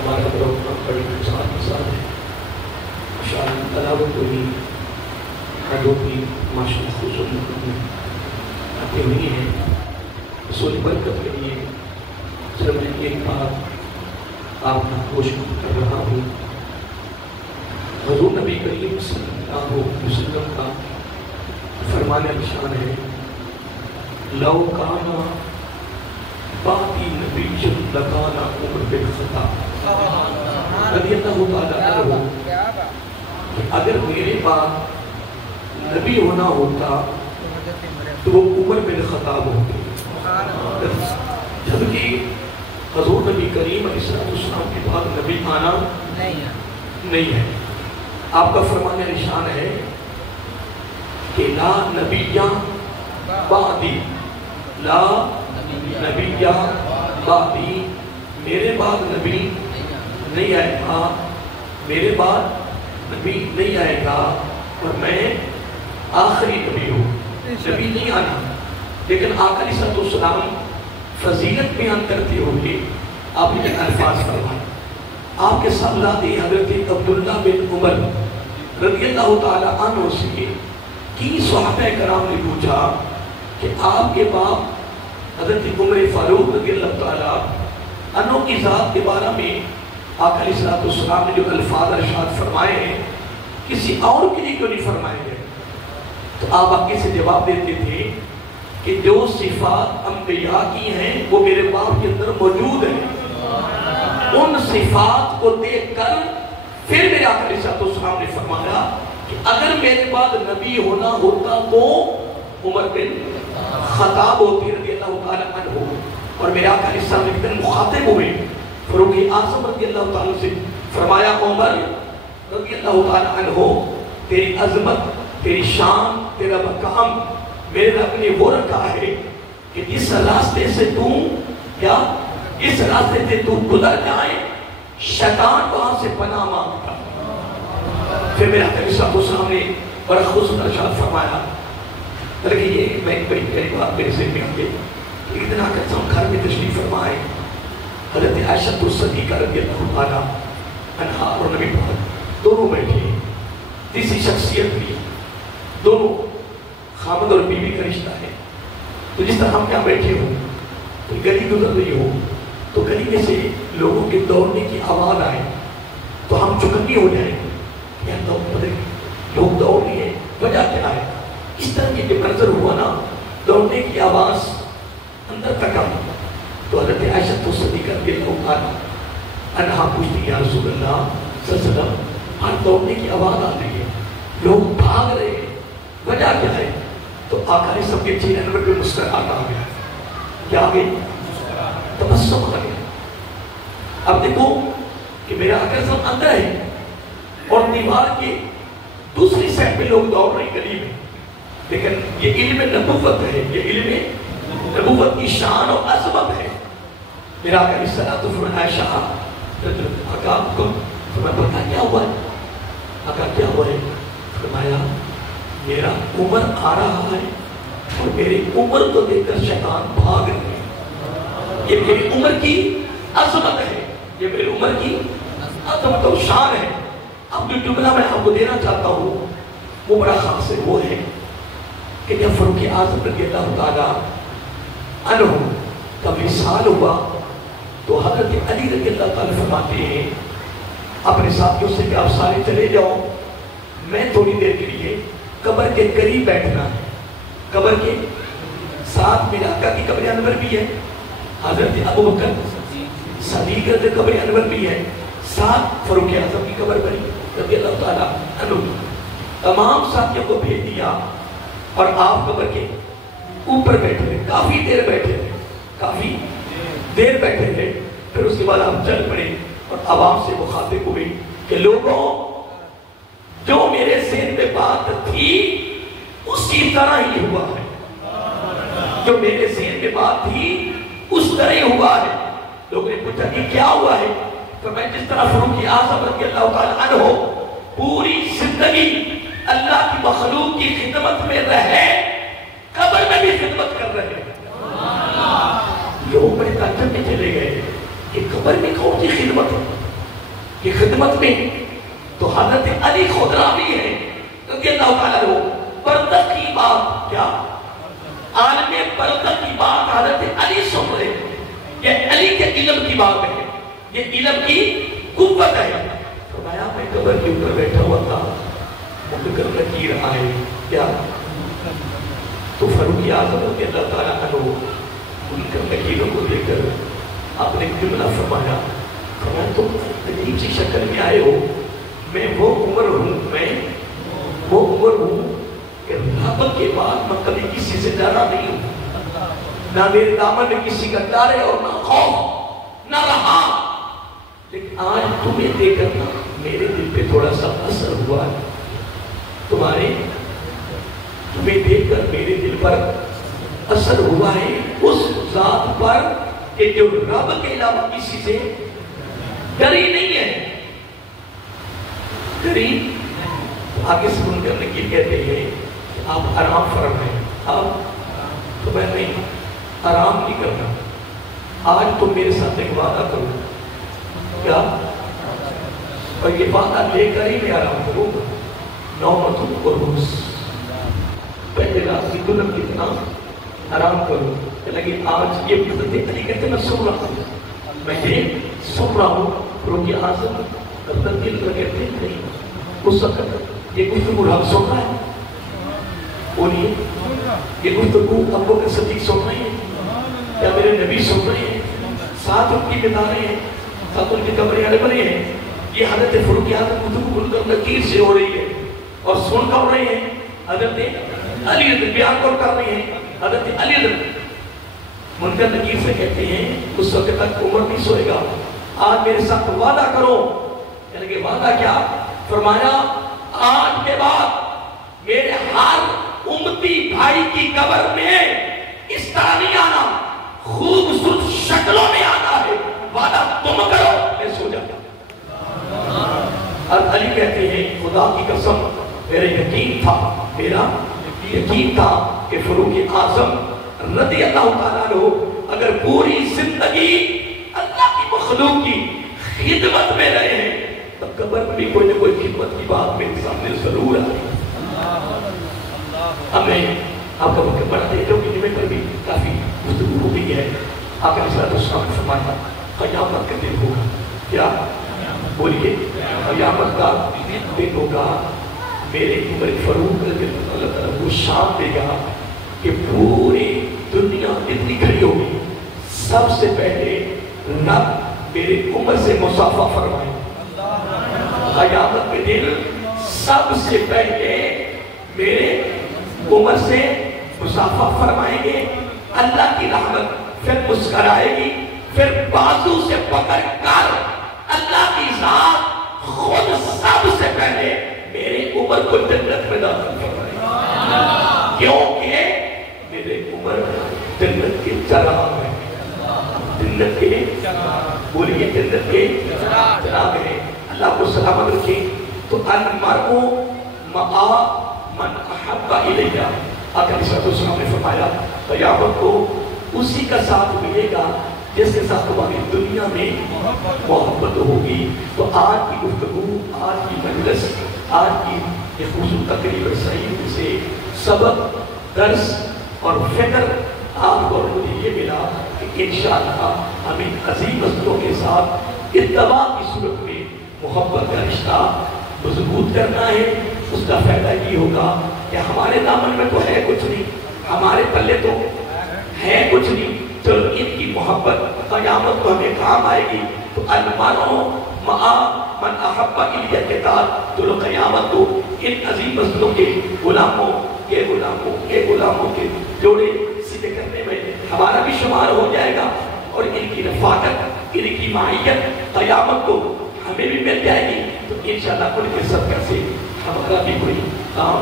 ہمارا پروگرام بڑی خوشحال مثال ہے. ماشاءاللہ تلاوت کو بھی حدوں کی ماشاءاللہ خصوصیت میں آتے ہوئی ہیں. رسول برکت کے لیے صرف میں ایک بات آپ کا کوشش کر رہا ہوں. حضور نبی کریم صلی اللہ علیہ وسلم کا فرمان نشان ہے لو کانا باقی نبی لکانا عمر بن خطاب رضی اللہ تعالیٰ عنہ کہ اگر میرے بعد نبی ہونا ہوتا تو وہ عمر بن خطاب ہوتے. جبکہ حضور نبی کریم علیہ السلام کے بعد نبی آنا نہیں ہے. آپ کا فرمان نشان ہے کہ لا نبیہ بعدی، لا نبیہ بعدی، میرے بعد نبی نہیں آئے گا، میرے بعد نبی نہیں آئے گا اور میں آخری نبی ہوں. نبی نہیں آنا. لیکن آقا علیہ السلام فضیلت بیان کرتے ہوئے آپ نے الفاظ فرمائے. آپ کے سامنے حضرت عبداللہ بن عمر رضی اللہ تعالیٰ عنہ سے کی صحابہ کرام نے پوچھا کہ آپ کے باپ حضرت عمر فاروق رضی اللہ تعالیٰ عنہ کی ذات کے بارے میں آقا علیہ السلام نے جو الفاظ ارشاد فرمائے ہیں کسی اور کے لیے کیوں نہیں فرمائے گئے؟ تو آپ آگے سے جواب دیتے تھے کہ جو صفات انبیاء کی ہیں وہ میرے باپ کے اندر موجود ہیں. ان صفات کو دیکھ کر پھر میرے آقا علیہ السلام نے فرمایا کہ اگر میرے بعد نبی ہونا ہوتا تو عمر بن خطاب ہوتے رضی اللہ تعالیٰ عنہ. اور میرے آقا علیہ السلام ایک دن مخاطب ہوئے فاروق اعظم رضی اللہ تعالیٰ سے فرمایا عمر رضی اللہ تعالیٰ عنہ تیری عظمت، تیری شان، تیرا مقام میرے رب نے وہ رکھا ہے کہ جس راستے سے کیا اس راستے سے تو گزر جائے شیطان وہاں سے پناہ مانگتا. پھر میرا علیہ السلام نے بڑا خصوصی ارشاد فرمایا. بلکہ یہ میں ایک بڑی بات میرے ذہن میں آگے ایک دن آقا صاحب گھر میں تشریف فرمائے. حضرت عائشہ صدیقہ رضی اللہ تعالیٰ عنہا اور نبی پاک دونوں بیٹھے. تیسری شخصیت بھی دونوں خامد اور بیوی کا رشتہ ہے. تو جس طرح ہم یہاں بیٹھے ہوں کوئی گلی گزر رہی ہو تو گلی میں سے لوگوں کے دوڑنے کی آواز آئے تو ہم چکنے ہو جائیں گے یا لوگ دوڑ رہے ہیں وجہ کیا ہے. اس طرح کی جو منظر ہوا نا دوڑنے کی آواز اندر تک آئی تو حضرت عائشہ صدیقہ رضی اللہ عنہا پوچھتی یا رسول اللہ صلی اللہ علیہ وسلم ہر دوڑنے کی آواز آ رہی ہے، لوگ بھاگ رہے ہیں، وجہ کیا ہے؟ تو آقا نے سب کے چہرے انور پہ مسکراہٹ آ گیا. کیا آ گئی؟ تبسم آ گیا. اب دیکھو کہ میرا آقا سب اندر ہے اور دیوار کے دوسری سائڈ پہ لوگ دوڑ رہے گلی میں. لیکن یہ علم نبوت ہے، یہ علم نبوت کی شان اور عظمت ہے. میرا آقا علیہ السلام تو فرمایا عائشہ آقا کو فرمایا پتہ کیا ہوا ہے؟ آقا کیا ہوا ہے؟ فرمایا میرا عمر آ رہا ہے اور میری عمر کو دیکھ کر شیطان بھاگ رہے ہیں. یہ میری عمر کی عظمت ہے، یہ میری عمر کی عظمت اور شان ہے. اب جو جملہ میں آپ کو دینا چاہتا ہوں وہ بڑا خاص ہے. وہ ہے کہ جب فاروق اعظم رضی اللہ تعالیٰ عنہ کا وصال ہوا تو حضرت علی رضی اللہ تعالیٰ فرماتے ہیں اپنے ساتھیوں سے کہ آپ سارے چلے جاؤ، میں تھوڑی دیر کے لیے قبر کے قریب بیٹھنا ہے. قبر کے ساتھ میرے آقا کی قبر انور بھی ہے، حضرت ابوبکر صدیق کی قبر انور بھی ہے، ساتھ فاروق اعظم کی قبر بنی رضی اللہ تعالیٰ عنہ. تمام ساتھیوں کو بھیج دیا اور آپ قبر کے اوپر بیٹھے تھے. کافی دیر بیٹھے تھے، کافی دیر بیٹھے تھے. پھر اس کے بعد آپ چل پڑے اور عوام سے مخاطب ہوئے کہ لوگوں جو میرے ذہن میں بات تھی اسی طرح ہی ہوا ہے، جو میرے ذہن میں بات تھی اس طرح ہی ہوا ہے. لوگوں نے پوچھا کہ کیا ہوا ہے؟ تو میں جس طرح فاروق اعظم رضی اللہ تعالیٰ عنہ پوری زندگی اللہ کی مخلوق کی خدمت میں رہے، قبر میں بھی خدمت کر رہے ہیں. لوگ بڑے تعجب میں چلے گئے کہ قبر میں کون سی خدمت ہے؟ خدمت میں تو حضرت علی خود راوی ہے رضی اللہ تعالیٰ عنہ. بردخ کی بات کیا عالم بردخ کی بات حضرت علی سن رہے ہیں. یہ علی کے علم کی بات ہے, یہ علم کی قوت ہے. فرمایا میں قبر کے اوپر بیٹھا ہوا تھا, منکر نکیر آئے کیا تو فاروق اعظم رضی اللہ تعالیٰ عنہ منکر نکیروں کو لے کر آپ نے جملہ فرمایا, فرمایا تم عجیب سی شکل میں آئے ہو, میں وہ عمر ہوں, میں وہ عمر ہوں کہ رب کے بعد میں کبھی کسی سے ڈرا نہیں ہوں, نہ میرے دامن میں کسی کا ڈر ہے اور نہ خوف نہ رہا. لیکن آج تمہیں دیکھ کر نا میرے دل پہ تھوڑا سا اثر ہوا ہے, تمہیں دیکھ کر میرے دل پر اثر ہوا ہے اس ذات پر کہ جو رب کے علاوہ کسی سے ڈری نہیں ہے. ڈری آگے سے من کر نکیر کہتے ہیں آپ آرام فرمائیں. آپ تو میں نہیں آرام نہیں کرنا, آج تم میرے ساتھ ایک وعدہ کرو کیا, اور یہ وعدہ لے کر ہی میں آرام کروں گا. نومتوں کو روز پہلے رات کی دلہن کتنا آرام کروں, لیکن آج یہ حضرت علی کہتے میں سن رہا ہوں, میں یہ سن رہا ہوں. فاروق اعظم دل کر کہتے ہیں نہیں اس وقت یہ گفتگو ہم سن رہا ہے, بولیے یہ گفتگو ابو بکر صدیق سن رہے ہیں یا میرے نبی سن رہے ہیں, ساتھ ان کی مداریں ہیں, ساتھ ان کی قبریں اڑ بنے ہیں. یہ حضرت فاروق اعظم گفتگو منکر نکیر سے ہو رہی ہے اور سن کر رہے ہیں حضرت علی رضی بیان کر رہے ہیں. حضرت علی رضی منکر نکیر سے کہتے ہیں اس وقت تک عمر نہیں سوئے گا, آج میرے ساتھ وعدہ کرو. یعنی کہ وعدہ کیا, فرمایا آج کے بعد میرے ہر امتی بھائی کی قبر میں اس طرح نہیں آنا, خوبصورت شکلوں میں آنا ہے, وعدہ تم کرو میں سو جاتا. اور علی کہتے ہیں خدا کی قسم میرا یقین تھا کہ فاروق اعظم رضی اللہ تعالیٰ عنہ اگر پوری زندگی اللہ کی مخلوق کی خدمت میں رہے ہیں تو قبر میں بھی کوئی نہ کوئی خدمت کی بات میرے سامنے ضرور آئی. اب میں آپ کا وقت بڑھا دیتا ہوں کہ جمعے پر بھی کافی گفتگو ہو گئی ہے. آپ نے صلی اللہ علیہ وسلم نے فرمایا قیامت کا دن ہوگا, کیا بولیے قیامت کا دن ہوگا, میرے عمر فاروق رضی اللہ تعالیٰ وہ شام دے گا کہ پوری دنیا اتنی کھڑی ہوگی, سب سے پہلے رب میرے عمر سے مصافحہ فرمائے. قیامت کے دن سب سے پہلے میرے عمر سے مصافحہ فرمائیں گے. اللہ کی رحمت پھر مسکرائے گی, پھر بازو سے پکڑ کر اللہ کی ذات خود سب سے پہلے میرے عمر کو جنت میں داخل فرمائے گی, کیونکہ میرے عمر جنت کے چراغ ہے. جنت کے بولیے جنت کے چراغ ہے. اللہ کو سلامت رکھے. تو المرء مع من احب الیہ, آقا علیہ السلام نے فرمایا قیامت کو اسی کا ساتھ ملے گا جس کے ساتھ تمہاری دنیا میں محبت ہوگی. تو آج کی گفتگو, آج کی مجلس, آج کی یہ خصوصی تقریب صحیح سے سبق درس اور فکر آپ کو مجھے یہ ملا کہ انشاءاللہ ہمیں عظیم رسولوں کے ساتھ اتباع کی صورت میں محبت کا رشتہ مضبوط کرنا ہے. اس کا فائدہ یہ ہوگا کہ ہمارے دامن میں تو ہے کچھ نہیں, ہمارے پلے تو ہے کچھ نہیں, چلو ان کی محبت قیامت کو ہمیں کام آئے گی. تو المرء مع من احب الیہ کے ساتھ چلو قیامت کو ان عظیم رسولوں کے غلاموں کے جوڑے سیدھے کرنے میں ہمارا بھی شمار ہو جائے گا, اور ان کی رفاقت, ان کی معیت قیامت کو ہمیں بھی مل جائے گی. تو انشاءاللہ ان کے صدقہ سے ہمارا بھی کوئی کام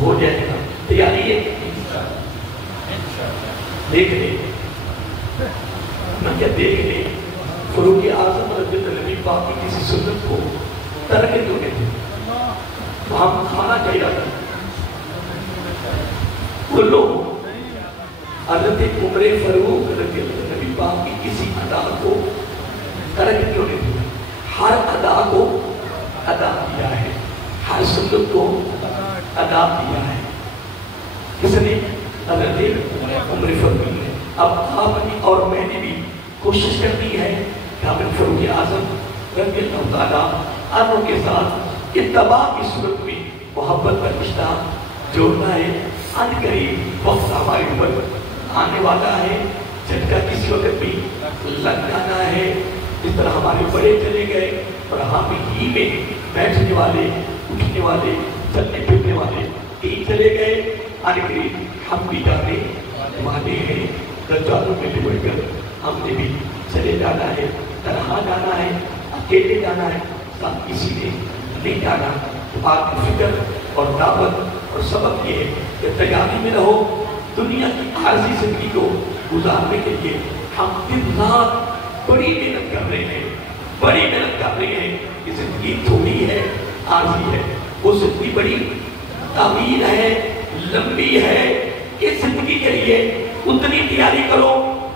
ہو جائے گا. تیاری ہے دیکھ لیں, میں کیا دیکھ لیں فاروق اعظم رضی اللہ عنہ پاک کی کسی سنت کو ترک کیوں نہیں تھے, تو ہم کھانا چاہیے تھا. وہ لوگ حضرت عمر فاروق رضی اللہ عنہ پاک کی کسی ادا کو ترک کیوں نہیں تھے, ہر ادا کو ادا کیا ہے، ہر سنت کو ادا کیا ہے۔ کس نے؟ حضرت عمر فاروق نے۔ اب آپ نے اور میں نے بھی کوشش کرنی ہے کہ ہم فاروق اعظم رضی اللہ تعالیٰ عنہ کے ساتھ اتباع کی صورت میں محبت کا رشتہ جوڑنا ہے۔ ان قریب وقت ہماری عمر آنے والا ہے، جھٹکا کسی وقت بھی لگ جانا ہے۔ اس طرح ہمارے بڑے چلے گئے اور ہم ہی میں بیٹھنے والے، اٹھنے والے، چلنے پھرنے والے کہیں چلے گئے۔ ان قریب ہم بھی جانے والے ہیں، رجالوں میں ڈوب کر ہم نے بھی چلے جانا ہے، تنہا جانا ہے، اکیلے جانا ہے، ساتھ کسی نے نہیں جانا۔ آپ کی فکر اور دعوت اور سبق یہ ہے کہ تیاری میں رہو۔ دنیا کی عارضی زندگی کو گزارنے کے لیے ہم دن رات بڑی محنت کر رہے ہیں، بڑی محنت کر رہے ہیں۔ یہ زندگی تھوڑی ہے، عارضی ہے، وہ زندگی بڑی طویل ہے، لمبی ہے۔ اس زندگی کے لیے اتنی تیاری کرو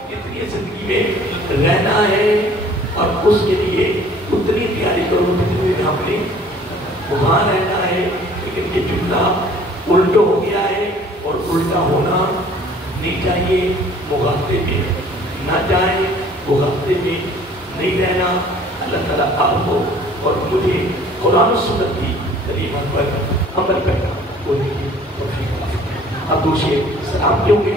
جتنی زندگی میں رہنا ہے، اور اس کے لیے اتنی تیاری کرو جتنی میں ہم نے وہاں رہنا ہے۔ لیکن یہ جملہ الٹا ہو گیا ہے، اور الٹا ہونا نہیں چاہیے۔ مغالطے میں نہ جائیں، مغالطے میں نہیں رہنا۔ اللہ تعالیٰ آپ کو اور مجھے قرآن و سنت کی تعلیمات پر عمل کرنا وہ توفیق عطا فرمائے۔ اب دوسرے سلام کیوں گے؟